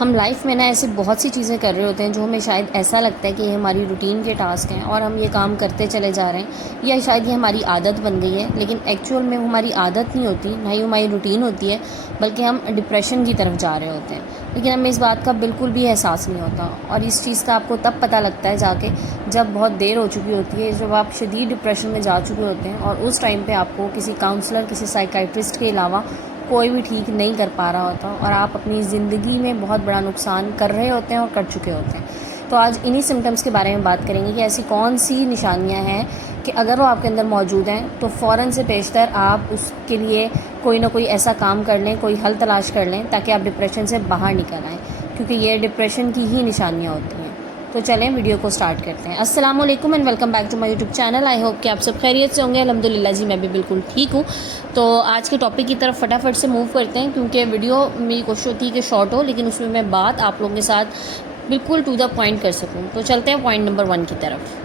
ہم لائف میں نا ایسی بہت سی چیزیں کر رہے ہوتے ہیں جو ہمیں شاید ایسا لگتا ہے کہ یہ ہماری روٹین کے ٹاسک ہیں اور ہم یہ کام کرتے چلے جا رہے ہیں، یا شاید یہ ہماری عادت بن گئی ہے، لیکن ایکچوئل میں وہ ہماری عادت نہیں ہوتی، نہ ہی ہماری روٹین ہوتی ہے، بلکہ ہم ڈپریشن کی طرف جا رہے ہوتے ہیں، لیکن ہمیں اس بات کا بالکل بھی احساس نہیں ہوتا۔ اور اس چیز کا آپ کو تب پتہ لگتا ہے جا کے جب بہت دیر ہو چکی ہوتی ہے، جب آپ شدید ڈپریشن میں جا چکے ہوتے ہیں، اور اس ٹائم پہ آپ کو کسی کاؤنسلر، کسی سائیکائٹرسٹ کے علاوہ کوئی بھی ٹھیک نہیں کر پا رہا ہوتا، اور آپ اپنی زندگی میں بہت بڑا نقصان کر رہے ہوتے ہیں اور کر چکے ہوتے ہیں۔ تو آج انہی سمٹمز کے بارے میں بات کریں گے کہ ایسی کون سی نشانیاں ہیں کہ اگر وہ آپ کے اندر موجود ہیں تو فوراً سے پیشتر آپ اس کے لیے کوئی نہ کوئی ایسا کام کر لیں، کوئی حل تلاش کر لیں تاکہ آپ ڈپریشن سے باہر نکل آئیں، کیونکہ یہ ڈپریشن کی ہی نشانیاں ہوتی ہیں۔ تو چلیں ویڈیو کو سٹارٹ کرتے ہیں۔ السلام علیکم and welcome back to my YouTube channel. I hope کہ آپ سب خیریت سے ہوں گے۔ الحمدللہ جی میں بھی بالکل ٹھیک ہوں۔ تو آج کے ٹاپک کی طرف فٹافٹ سے موو کرتے ہیں، کیونکہ ویڈیو میری کوشش ہوتی ہے کہ شارٹ ہو، لیکن اس میں بات آپ لوگوں کے ساتھ بالکل ٹو دا پوائنٹ کر سکوں۔ تو چلتے ہیں پوائنٹ نمبر 1 کی طرف۔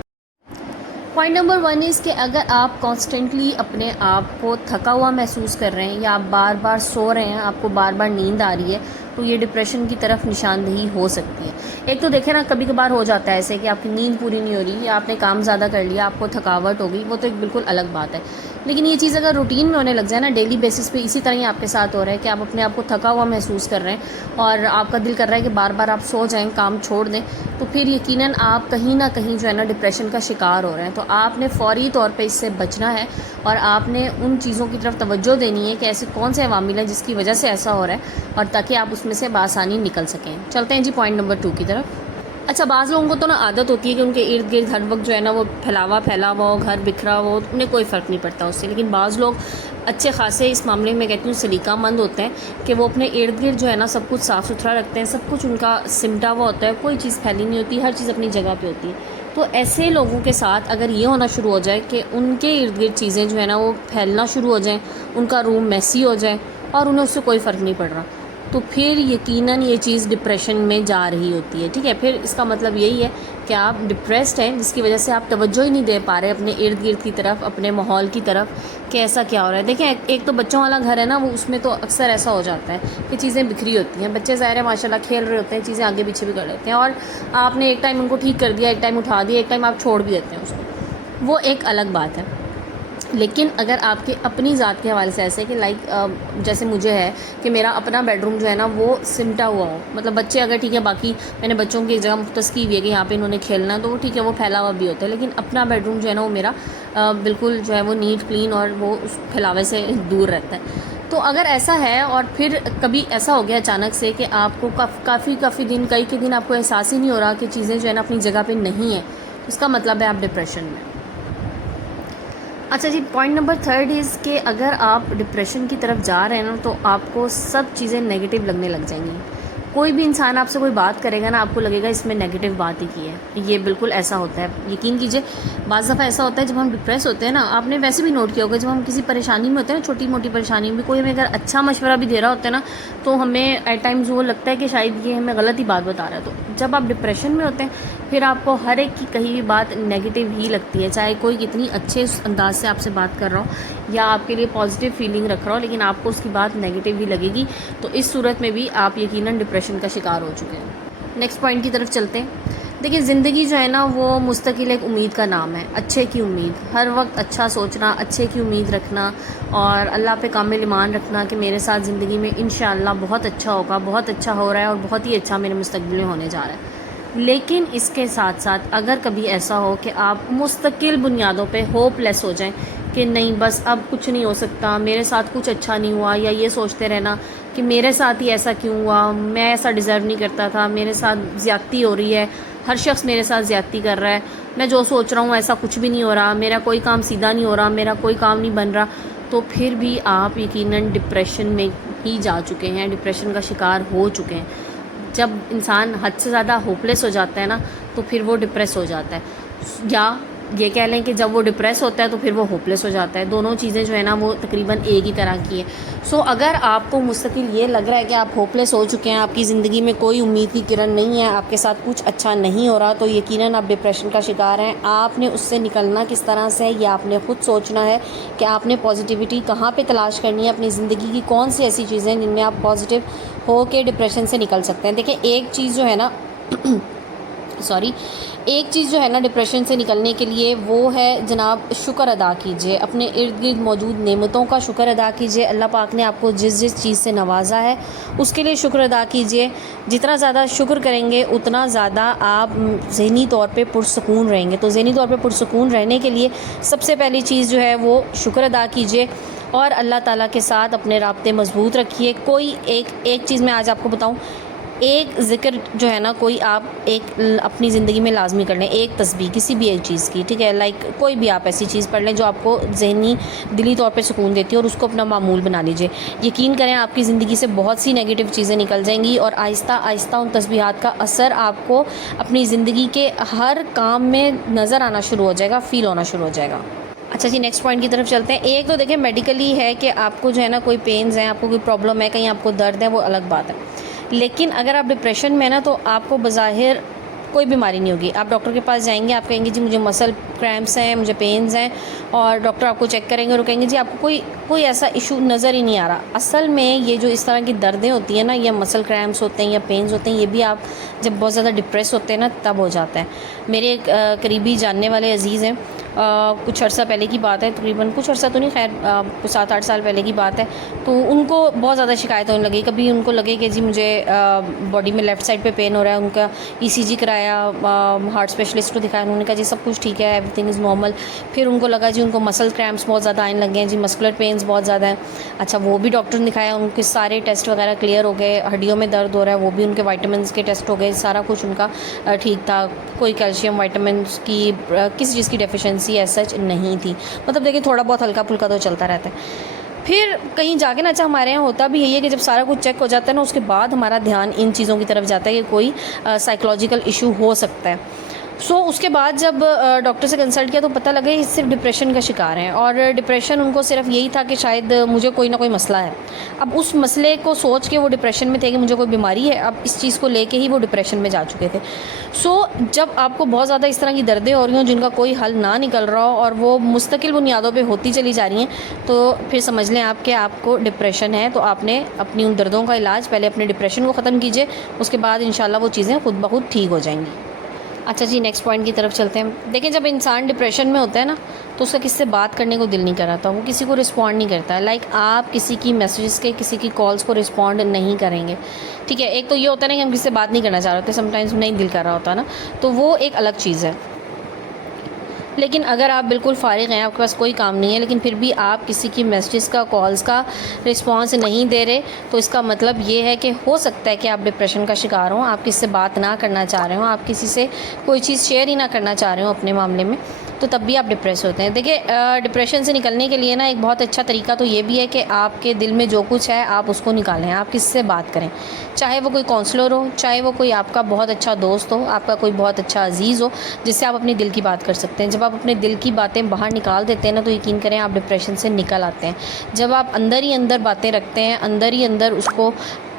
پوائنٹ نمبر 1 از کہ اگر آپ کانسٹنٹلی اپنے آپ کو تھکا ہوا محسوس کر رہے ہیں، یا آپ بار بار سو رہے ہیں، آپ کو بار بار نیند آ رہی ہے، تو یہ ڈپریشن کی طرف نشاندہی ہو سکتی ہے۔ ایک تو دیکھیں نا، کبھی کبھار ہو جاتا ہے ایسے کہ آپ کی نیند پوری نہیں ہو رہی، یا آپ نے کام زیادہ کر لیا، آپ کو تھکاوٹ ہو گئی، وہ تو ایک بالکل الگ بات ہے، لیکن یہ چیز اگر روٹین میں ہونے لگ جائے نا، ڈیلی بیسس پہ اسی طرح ہی آپ کے ساتھ ہو رہا ہے کہ آپ اپنے آپ کو تھکا ہوا محسوس کر رہے ہیں اور آپ کا دل کر رہا ہے کہ بار بار آپ سو جائیں، کام چھوڑ دیں، تو پھر یقیناً آپ کہیں نہ کہیں جو ہے نا ڈپریشن کا شکار ہو رہے ہیں۔ تو آپ نے فوری طور پہ اس سے بچنا ہے، اور آپ نے ان چیزوں کی طرف توجہ دینی ہے کہ ایسے کون سے عوامل ہیں جس کی وجہ سے ایسا ہو رہا ہے، اور تاکہ آپ اس میں سے بآسانی نکل سکیں۔ چلتے ہیں جی پوائنٹ نمبر 2 کی طرف۔ اچھا، بعض لوگوں کو تو نا عادت ہوتی ہے کہ ان کے ارد گرد ہر وقت جو ہے نا وہ پھیلا ہوا ہو، گھر بکھرا ہو، انہیں کوئی فرق نہیں پڑتا اس سے، لیکن بعض لوگ اچھے خاصے اس معاملے میں کہتی ہوں سلیقہ مند ہوتے ہیں کہ وہ اپنے ارد گرد جو ہے نا سب کچھ صاف ستھرا رکھتے ہیں، سب کچھ ان کا سمٹا ہوا ہوتا ہے، کوئی چیز پھیلی نہیں ہوتی، ہر چیز اپنی جگہ پہ ہوتی ہے۔ تو ایسے لوگوں کے ساتھ اگر یہ ہونا شروع ہو جائے کہ ان کے ارد گرد چیزیں جو ہے نا وہ پھیلنا شروع ہو جائیں، ان کا روم میسی ہو جائے اور انہیں اس سے کوئی فرق نہیں پڑ رہا، تو پھر یقیناً یہ چیز ڈپریشن میں جا رہی ہوتی ہے۔ ٹھیک ہے، پھر اس کا مطلب یہی ہے کہ آپ ڈپریسڈ ہیں، جس کی وجہ سے آپ توجہ ہی نہیں دے پا رہے اپنے ارد گرد کی طرف، اپنے ماحول کی طرف کہ ایسا کیا ہو رہا ہے۔ دیکھیں، ایک تو بچوں والا گھر ہے نا، وہ اس میں تو اکثر ایسا ہو جاتا ہے کہ چیزیں بکھری ہوتی ہیں، بچے ظاہر ہے ماشاء اللہ کھیل رہے ہوتے ہیں، چیزیں آگے پیچھے بھی کر لیتے ہیں، اور آپ نے ایک ٹائم ان کو ٹھیک کر دیا، ایک ٹائم اٹھا دیا، ایک ٹائم آپ چھوڑ بھی دیتے ہیں اس کو، وہ ایک الگ بات ہے۔ لیکن اگر آپ کے اپنی ذات کے حوالے سے ایسے کہ لائک جیسے مجھے ہے کہ میرا اپنا بیڈ روم جو ہے نا وہ سمٹا ہوا ہو، مطلب بچے اگر ٹھیک ہے، باقی میں نے بچوں کی جگہ مختص کی ہوئی ہے کہ یہاں پہ انہوں نے کھیلنا ہے، تو وہ ٹھیک ہے، وہ پھیلا ہوا بھی ہوتا ہے، لیکن اپنا بیڈ روم جو ہے نا وہ میرا بالکل جو ہے وہ نیٹ کلین اور وہ اس پھیلاوے سے دور رہتا ہے۔ تو اگر ایسا ہے اور پھر کبھی ایسا ہو گیا اچانک سے کہ آپ کو کافی دن، کئی دن آپ کو احساس ہی نہیں ہو رہا کہ چیزیں جو ہے نا اپنی جگہ پہ نہیں ہیں، اس کا مطلب ہے آپ ڈپریشن میں۔ اچھا جی، پوائنٹ نمبر 3 از کہ اگر آپ ڈپریشن کی طرف جا رہے ہیں نا، تو آپ کو سب چیزیں نیگیٹو لگنے لگ جائیں گی۔ کوئی بھی انسان آپ سے کوئی بات کرے گا نا، آپ کو لگے گا اس میں نیگیٹو بات ہی کی ہے، یہ بالکل ایسا ہوتا ہے، یقین کیجئے۔ بعض دفعہ ایسا ہوتا ہے جب ہم ڈپریس ہوتے ہیں نا، آپ نے ویسے بھی نوٹ کیا ہوگا، جب ہم کسی پریشانی میں ہوتے ہیں نا، چھوٹی موٹی پریشانی میں کوئی ہمیں اگر اچھا مشورہ بھی دے رہا ہوتا ہے نا، تو ہمیں ایٹ ٹائمز وہ لگتا ہے کہ شاید یہ ہمیں غلط ہی بات بتا رہا ہے۔ تو جب آپ ڈپریشن میں ہوتے ہیں، پھر آپ کو ہر ایک کی کہی ہوئی بات نیگیٹو ہی لگتی ہے، چاہے کوئی کتنی اچھے انداز سے آپ سے بات کر رہا ہو یا آپ کے لیے پازیٹیو فیلنگ رکھ رہا ہو، لیکن آپ کو اس کی بات نیگیٹو ہی لگے گی۔ تو اس صورت میں بھی آپ یقیناً ڈپریشن کا شکار ہو چکے ہیں۔ نیکسٹ پوائنٹ کی طرف چلتے ہیں۔ دیکھیں، زندگی جو ہے نا وہ مستقل ایک امید کا نام ہے، اچھے کی امید، ہر وقت اچھا سوچنا، اچھے کی امید رکھنا، اور اللہ پہ کامل ایمان رکھنا کہ میرے ساتھ زندگی میں انشاءاللہ بہت اچھا ہوگا، بہت اچھا ہو رہا ہے اور بہت ہی اچھا میرے مستقبل میں ہونے جا رہا ہے۔ لیکن اس کے ساتھ ساتھ اگر کبھی ایسا ہو کہ آپ مستقل بنیادوں پہ ہوپ لیس ہو جائیں کہ نہیں بس اب کچھ نہیں ہو سکتا، میرے ساتھ کچھ اچھا نہیں ہوا، یا یہ سوچتے رہنا کہ میرے ساتھ ہی ایسا کیوں ہوا، میں ایسا ڈیزرو نہیں کرتا تھا، میرے ساتھ زیادتی ہو رہی ہے، ہر شخص میرے ساتھ زیادتی کر رہا ہے، میں جو سوچ رہا ہوں ایسا کچھ بھی نہیں ہو رہا، میرا کوئی کام سیدھا نہیں ہو رہا، میرا کوئی کام نہیں بن رہا، تو پھر بھی آپ یقیناً ڈپریشن میں ہی جا چکے ہیں، ڈپریشن کا شکار ہو چکے ہیں۔ جب انسان حد سے زیادہ ہوپ لیس ہو جاتا ہے نا، تو پھر وہ ڈپریس ہو جاتا ہے، یا یہ کہہ لیں کہ جب وہ ڈپریس ہوتا ہے تو پھر وہ ہوپلیس ہو جاتا ہے. دونوں چیزیں جو ہے نا وہ تقریباً ایک ہی طرح کی ہیں. سو اگر آپ کو مستقل یہ لگ رہا ہے کہ آپ ہوپلیس ہو چکے ہیں, آپ کی زندگی میں کوئی امید کی کرن نہیں ہے, آپ کے ساتھ کچھ اچھا نہیں ہو رہا, تو یقیناً آپ ڈپریشن کا شکار ہیں. آپ نے اس سے نکلنا کس طرح سے ہے یہ آپ نے خود سوچنا ہے کہ آپ نے پازیٹیوٹی کہاں پہ تلاش کرنی ہے, اپنی زندگی کی کون سی ایسی چیزیں جن میں آپ پازیٹیو ہو کے ڈپریشن سے نکل سکتے ہیں. دیکھیں ایک چیز جو ہے نا ایک چیز جو ہے نا ڈپریشن سے نکلنے کے لیے وہ ہے جناب شکر ادا کیجئے, اپنے ارد گرد موجود نعمتوں کا شکر ادا کیجئے. اللہ پاک نے آپ کو جس چیز سے نوازا ہے اس کے لیے شکر ادا کیجئے. جتنا زیادہ شکر کریں گے اتنا زیادہ آپ ذہنی طور پہ پرسکون رہیں گے. تو ذہنی طور پہ پرسکون رہنے کے لیے سب سے پہلی چیز جو ہے وہ شکر ادا کیجئے اور اللہ تعالیٰ کے ساتھ اپنے رابطے مضبوط رکھیے. کوئی ایک چیز میں آج آپ کو بتاؤں, ایک ذکر جو ہے نا کوئی آپ ایک اپنی زندگی میں لازمی کر لیں, ایک تسبیح کسی بھی ایک چیز کی, ٹھیک ہے, لائک کوئی بھی آپ ایسی چیز پڑھ لیں جو آپ کو ذہنی دلی طور پہ سکون دیتی ہے اور اس کو اپنا معمول بنا لیجئے. یقین کریں آپ کی زندگی سے بہت سی نیگیٹو چیزیں نکل جائیں گی اور آہستہ آہستہ ان تسبیحات کا اثر آپ کو اپنی زندگی کے ہر کام میں نظر آنا شروع ہو جائے گا, فیل ہونا شروع ہو جائے گا. اچھا جی, نیکسٹ پوائنٹ کی طرف چلتے ہیں. ایک تو دیکھیں میڈیکلی ہے کہ آپ کو جو ہے نا کوئی پینز ہیں, آپ کو کوئی پرابلم ہے, کہیں آپ کو درد ہے, وہ الگ بات ہے. لیکن اگر آپ ڈپریشن میں ہیں نا تو آپ کو بظاہر کوئی بیماری نہیں ہوگی. آپ ڈاکٹر کے پاس جائیں گے, آپ کہیں گے جی مجھے مسل کریمپس ہیں, مجھے پینز ہیں, اور ڈاکٹر آپ کو چیک کریں گے اور کہیں گے جی آپ کو کوئی ایسا ایشو نظر ہی نہیں آ رہا. اصل میں یہ جو اس طرح کی دردیں ہوتی ہیں نا, یا مسل کریمپس ہوتے ہیں یا پینز ہوتے ہیں, یہ بھی آپ جب بہت زیادہ ڈپریس ہوتے ہیں نا تب ہو جاتا ہے. میرے ایک قریبی جاننے والے عزیز ہیں, کچھ عرصہ پہلے کی بات ہے, تقریباً کچھ عرصہ تو نہیں, خیر 7-8 سال پہلے کی بات ہے. تو ان کو بہت زیادہ شکایت ہونے لگی. کبھی ان کو لگے کہ جی مجھے باڈی میں لیفٹ سائڈ پہ پین ہو رہا ہے, ان کا ECG کرایا, ہارٹ اسپیشلسٹ کو دکھایا, انہوں نے کہا جی سب کچھ ٹھیک ہے, ایوری تھنگ از نارمل. پھر ان کو لگا جی ان کو مسل کریمپس بہت زیادہ آنے لگے ہیں, جی مسکولر پینز بہت زیادہ ہیں. اچھا وہ بھی ڈاکٹر نے دکھایا, ان کے سارے ٹیسٹ وغیرہ کلیئر ہو گئے, ہڈیوں میں درد ہو رہا ہے وہ بھی, ان کے وائٹامنس کے ٹیسٹ ہو گئے, سارا کچھ ان کا ٹھیک تھا, کوئی کیلشیم وائٹامنس کی کسی چیز کی ڈیفیشنسی ایز سچ نہیں تھی. مطلب دیکھیں تھوڑا بہت ہلکا پھلکا تو چلتا رہتا ہے. پھر کہیں جا کے نا, اچھا ہمارے یہاں ہوتا بھی یہی ہے کہ جب سارا کچھ چیک ہو جاتا ہے نا اس کے بعد ہمارا دھیان ان چیزوں کی طرف جاتا ہے کہ کوئی سائیکولوجیکل ایشو ہو سکتا ہے. سو اس کے بعد جب ڈاکٹر سے کنسلٹ کیا تو پتہ لگا یہ صرف ڈپریشن کا شکار ہیں, اور ڈپریشن ان کو صرف یہی تھا کہ شاید مجھے کوئی نہ کوئی مسئلہ ہے. اب اس مسئلے کو سوچ کے وہ ڈپریشن میں تھے کہ مجھے کوئی بیماری ہے, اب اس چیز کو لے کے ہی وہ ڈپریشن میں جا چکے تھے. سو جب آپ کو بہت زیادہ اس طرح کی دردیں ہو رہی ہوں جن کا کوئی حل نہ نکل رہا ہو اور وہ مستقل بنیادوں پہ ہوتی چلی جا رہی ہیں, تو پھر سمجھ لیں آپ کہ آپ کو ڈپریشن ہے. تو آپ نے اپنی ان دردوں کا علاج پہلے اپنے ڈپریشن کو ختم کیجئے, اس کے بعد انشاءاللہ وہ چیزیں خود بخود ٹھیک ہو جائیں گی. اچھا جی, نیکسٹ پوائنٹ کی طرف چلتے ہیں. دیکھیں جب انسان ڈپریشن میں ہوتا ہے نا تو اس کا کس سے بات کرنے کو دل نہیں کر رہا تھا, وہ کسی کو رسپونڈ نہیں کرتا ہے. لائک آپ کسی کی میسیجز کے, کسی کی کالز کو رسپونڈ نہیں کریں گے, ٹھیک ہے. ایک تو یہ ہوتا ہے نا کہ ہم کسی سے بات نہیں کرنا چاہ رہے ہوتے, سم ٹائمز نہیں دل کر رہا ہوتا نا, تو وہ ایک الگ چیز ہے. لیکن اگر آپ بالکل فارغ ہیں, آپ کے پاس کوئی کام نہیں ہے, لیکن پھر بھی آپ کسی کی میسیجز کا, کالز کا رسپانس نہیں دے رہے, تو اس کا مطلب یہ ہے کہ ہو سکتا ہے کہ آپ ڈپریشن کا شکار ہوں, آپ کسی سے بات نہ کرنا چاہ رہے ہوں, آپ کسی سے کوئی چیز شیئر ہی نہ کرنا چاہ رہے ہوں اپنے معاملے میں, تو تب بھی آپ ڈپریس ہوتے ہیں. دیکھیں ڈپریشن سے نکلنے کے لیے نا ایک بہت اچھا طریقہ تو یہ بھی ہے کہ آپ کے دل میں جو کچھ ہے آپ اس کو نکالیں, آپ کس سے بات کریں, چاہے وہ کوئی کونسلر ہو, چاہے وہ کوئی آپ کا بہت اچھا دوست ہو, آپ کا کوئی بہت اچھا عزیز ہو جس سے آپ اپنے دل کی بات کر سکتے ہیں. جب آپ اپنے دل کی باتیں باہر نکال دیتے ہیں نا تو یقین کریں آپ ڈپریشن سے نکل آتے ہیں. جب آپ اندر ہی اندر باتیں رکھتے ہیں, اندر ہی اندر اس کو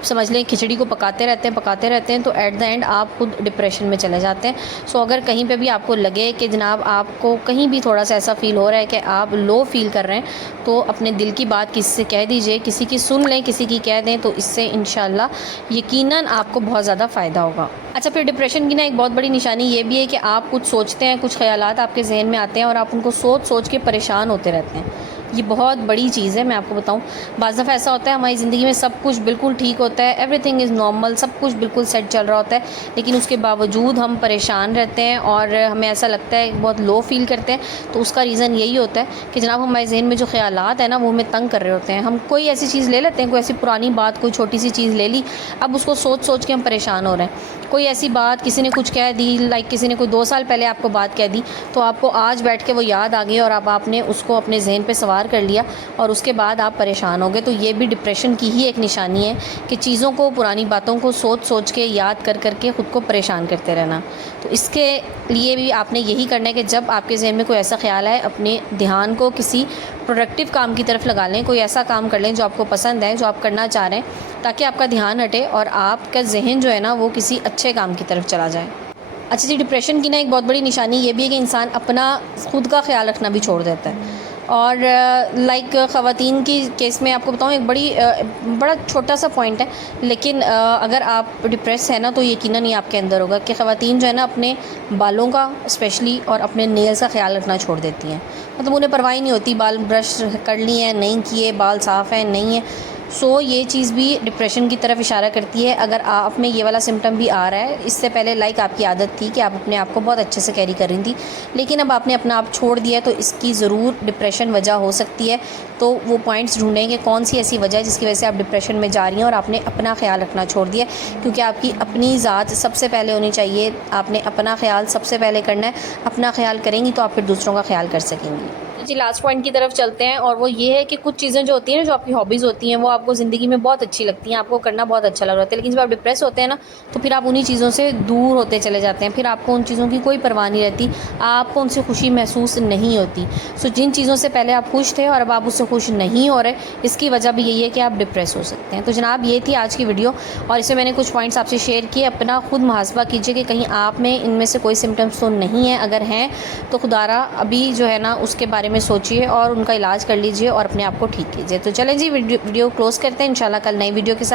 سمجھ لیں کھچڑی کو پکاتے رہتے ہیں, تو ایٹ دا اینڈ آپ خود ڈپریشن میں چلے جاتے ہیں. سو اگر کہیں پہ بھی آپ کو لگے کہ جناب آپ کو کہیں بھی تھوڑا سا ایسا فیل ہو رہا ہے کہ آپ لو فیل کر رہے ہیں, تو اپنے دل کی بات کسی سے کہہ دیجئے, کسی کی سن لیں, کسی کی کہہ دیں, تو اس سے انشاءاللہ یقیناً آپ کو بہت زیادہ فائدہ ہوگا. اچھا پھر ڈپریشن کی نا ایک بہت بڑی نشانی یہ بھی ہے کہ آپ کچھ سوچتے ہیں, کچھ خیالات آپ کے ذہن میں آتے ہیں اور آپ ان کو سوچ کے پریشان ہوتے رہتے ہیں. یہ بہت بڑی چیز ہے, میں آپ کو بتاؤں. بعض دفعہ ایسا ہوتا ہے ہماری زندگی میں سب کچھ بالکل ٹھیک ہوتا ہے, ایوری تھنگ از نارمل, سب کچھ بالکل سیٹ چل رہا ہوتا ہے, لیکن اس کے باوجود ہم پریشان رہتے ہیں اور ہمیں ایسا لگتا ہے بہت لو فیل کرتے ہیں. تو اس کا ریزن یہی ہوتا ہے کہ جناب ہمارے ذہن میں جو خیالات ہیں نا وہ ہمیں تنگ کر رہے ہوتے ہیں. ہم کوئی ایسی چیز لے لیتے ہیں, کوئی ایسی پرانی بات, کوئی چھوٹی سی چیز لے لی, اب اس کو سوچ کے ہم پریشان ہو رہے ہیں. کوئی ایسی بات کسی نے کچھ کہہ دی، لائک کسی نے کوئی 2 سال پہلے آپ کو بات کہہ دی، تو آپ کو آج بیٹھ کے وہ یاد آ گئی اور اب آپ نے اس کو اپنے ذہن پہ سوار کر لیا اور اس کے بعد آپ پریشان ہو گئے، تو یہ بھی ڈپریشن کی ہی ایک نشانی ہے کہ چیزوں کو، پرانی باتوں کو سوچ کے، یاد کر کے خود کو پریشان کرتے رہنا۔ تو اس کے لیے بھی آپ نے یہی کرنا ہے کہ جب آپ کے ذہن میں کوئی ایسا خیال آئے، اپنے دھیان کو کسی پروڈکٹیو کام کی طرف لگا لیں، کوئی ایسا کام کر لیں جو آپ کو پسند ہے، جو آپ کرنا چاہ رہے ہیں، تاکہ آپ کا دھیان ہٹے اور آپ کا ذہن جو ہے نا وہ کسی اچھے کام کی طرف چلا جائے۔ اچھا جی، ڈپریشن کی نا ایک بہت بڑی نشانی یہ بھی ہے کہ انسان اپنا خود کا خیال رکھنا بھی چھوڑ دیتا ہے۔ اور لائک خواتین کی کیس میں آپ کو بتاؤں، ایک بڑا چھوٹا سا پوائنٹ ہے، لیکن اگر آپ ڈپریس ہیں نا تو یقیناً یہ آپ کے اندر ہوگا کہ خواتین جو ہے نا اپنے بالوں کا اسپیشلی اور اپنے نیلز کا خیال رکھنا چھوڑ دیتی ہیں، مطلب انہیں پرواہ نہیں ہوتی، بال برش کر لی ہیں نہیں کیے، بال صاف ہیں نہیں ہیں۔ یہ چیز بھی ڈپریشن کی طرف اشارہ کرتی ہے۔ اگر آپ میں یہ والا سمٹم بھی آ رہا ہے، اس سے پہلے لائک آپ کی عادت تھی کہ آپ اپنے آپ کو بہت اچھے سے کیری کر رہی تھی، لیکن اب آپ نے اپنا آپ چھوڑ دیا ہے، تو اس کی ضرور ڈپریشن وجہ ہو سکتی ہے۔ تو وہ پوائنٹس ڈھونڈیں کہ کون سی ایسی وجہ ہے جس کی وجہ سے آپ ڈپریشن میں جا رہی ہیں اور آپ نے اپنا خیال رکھنا چھوڑ دیا ہے، کیونکہ آپ کی اپنی ذات سب سے پہلے ہونی چاہیے۔ آپ نے اپنا خیال سب سے پہلے کرنا ہے، اپنا خیال کریں گی تو آپ پھر دوسروں کا خیال کر سکیں گی۔ جی، لاسٹ پوائنٹ کی طرف چلتے ہیں، اور وہ یہ ہے کہ کچھ چیزیں جو ہوتی ہیں، جو آپ کی ہابیز ہوتی ہیں، وہ آپ کو زندگی میں بہت اچھی لگتی ہیں، آپ کو کرنا بہت اچھا لگ رہا ہوتا ہے، لیکن جب آپ ڈپریس ہوتے ہیں نا تو پھر آپ انہی چیزوں سے دور ہوتے چلے جاتے ہیں، پھر آپ کو ان چیزوں کی کوئی پرواہ نہیں رہتی، آپ کو ان سے خوشی محسوس نہیں ہوتی۔ جن چیزوں سے پہلے آپ خوش تھے اور اب آپ اس سے خوش نہیں ہو رہے، اس کی وجہ بھی یہی ہے کہ آپ ڈپریس ہو سکتے ہیں۔ تو جناب، یہ تھی آج کی ویڈیو، اور اس میں میں نے کچھ پوائنٹس آپ سے شیئر کیے۔ اپنا خود محاسبہ کیجیے کہ کہیں آپ میں ان میں سے کوئی سمٹمس تو نہیں ہیں، اگر ہیں تو خدا را ابھی جو ہے نا اس کے بارے میں سوچیے اور ان کا علاج کر لیجئے اور اپنے آپ کو ٹھیک کیجئے۔ تو چلیں جی، ویڈیو کلوز کرتے ہیں، انشاءاللہ کل نئی ویڈیو کے ساتھ